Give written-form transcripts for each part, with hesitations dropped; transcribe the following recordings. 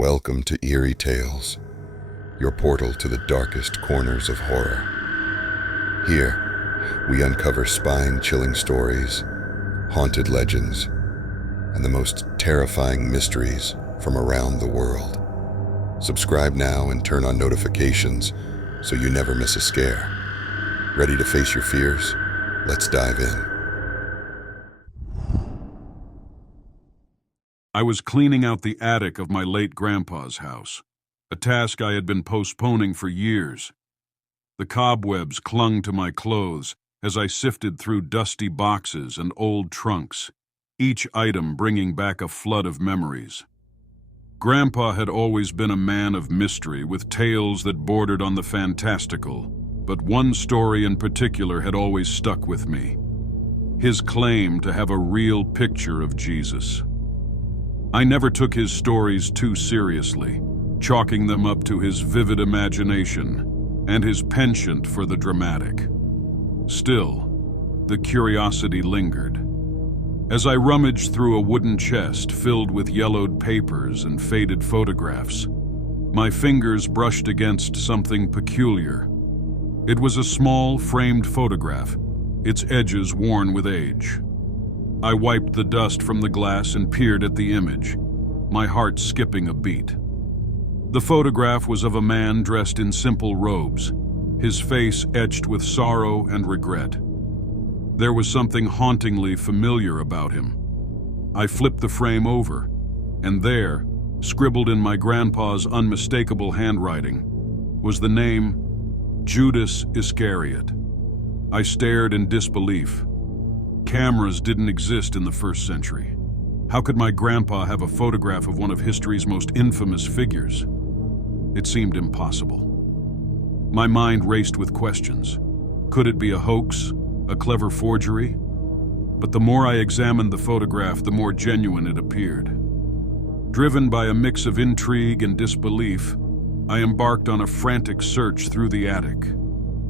Welcome to Eerie Tales, your portal to the darkest corners of horror. Here, we uncover spine-chilling stories, haunted legends, and the most terrifying mysteries from around the world. Subscribe now and turn on notifications so you never miss a scare. Ready to face your fears? Let's dive in. I was cleaning out the attic of my late grandpa's house, a task I had been postponing for years. The cobwebs clung to my clothes as I sifted through dusty boxes and old trunks, each item bringing back a flood of memories. Grandpa had always been a man of mystery with tales that bordered on the fantastical, but one story in particular had always stuck with me: his claim to have a real picture of Jesus. I never took his stories too seriously, chalking them up to his vivid imagination and his penchant for the dramatic. Still, the curiosity lingered. As I rummaged through a wooden chest filled with yellowed papers and faded photographs, my fingers brushed against something peculiar. It was a small, framed photograph, its edges worn with age. I wiped the dust from the glass and peered at the image, my heart skipping a beat. The photograph was of a man dressed in simple robes, his face etched with sorrow and regret. There was something hauntingly familiar about him. I flipped the frame over, and there, scribbled in my grandpa's unmistakable handwriting, was the name Judas Iscariot. I stared in disbelief. Cameras didn't exist in the first century. How could my grandpa have a photograph of one of history's most infamous figures? It seemed impossible. My mind raced with questions. Could it be a hoax, a clever forgery? But the more I examined the photograph, the more genuine it appeared. Driven by a mix of intrigue and disbelief, I embarked on a frantic search through the attic,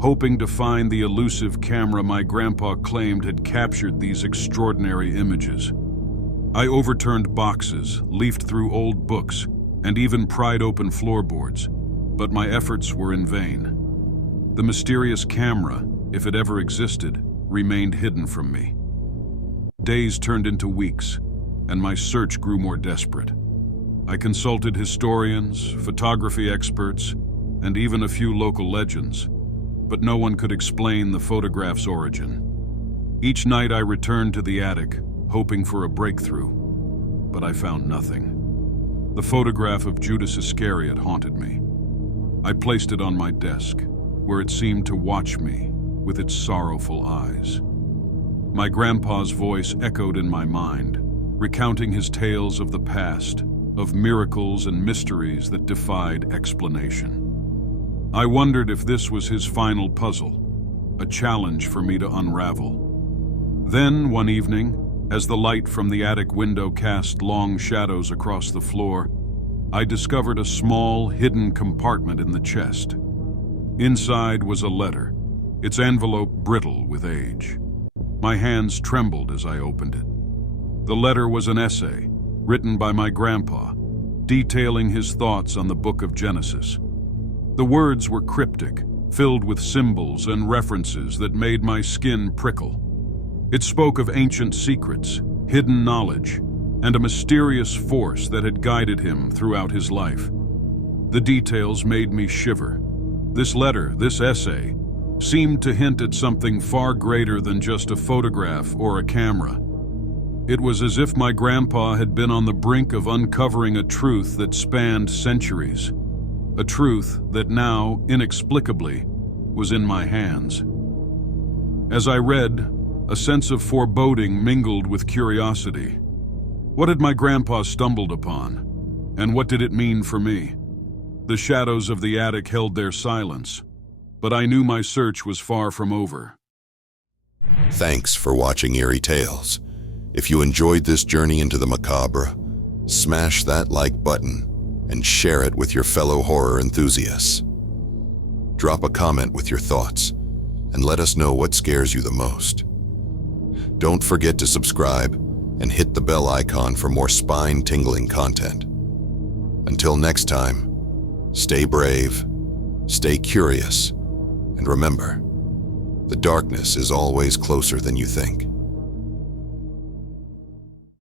hoping to find the elusive camera my grandpa claimed had captured these extraordinary images. I overturned boxes, leafed through old books, and even pried open floorboards, but my efforts were in vain. The mysterious camera, if it ever existed, remained hidden from me. Days turned into weeks, and my search grew more desperate. I consulted historians, photography experts, and even a few local legends, but no one could explain the photograph's origin. Each night I returned to the attic, hoping for a breakthrough, but I found nothing. The photograph of Judas Iscariot haunted me. I placed it on my desk, where it seemed to watch me with its sorrowful eyes. My grandpa's voice echoed in my mind, recounting his tales of the past, of miracles and mysteries that defied explanation. I wondered if this was his final puzzle, a challenge for me to unravel. Then, one evening, as the light from the attic window cast long shadows across the floor, I discovered a small, hidden compartment in the chest. Inside was a letter, its envelope brittle with age. My hands trembled as I opened it. The letter was an essay, written by my grandpa, detailing his thoughts on the book of Genesis. The words were cryptic, filled with symbols and references that made my skin prickle. It spoke of ancient secrets, hidden knowledge, and a mysterious force that had guided him throughout his life. The details made me shiver. This letter, this essay, seemed to hint at something far greater than just a photograph or a camera. It was as if my grandpa had been on the brink of uncovering a truth that spanned centuries. A truth that now, inexplicably, was in my hands. As I read, a sense of foreboding mingled with curiosity. What had my grandpa stumbled upon, and what did it mean for me? The shadows of the attic held their silence, but I knew my search was far from over. Thanks for watching Eerie Tales. If you enjoyed this journey into the macabre, smash that like button and share it with your fellow horror enthusiasts. Drop a comment with your thoughts and let us know what scares you the most. Don't forget to subscribe and hit the bell icon for more spine-tingling content. Until next time, stay brave, stay curious, and remember, the darkness is always closer than you think.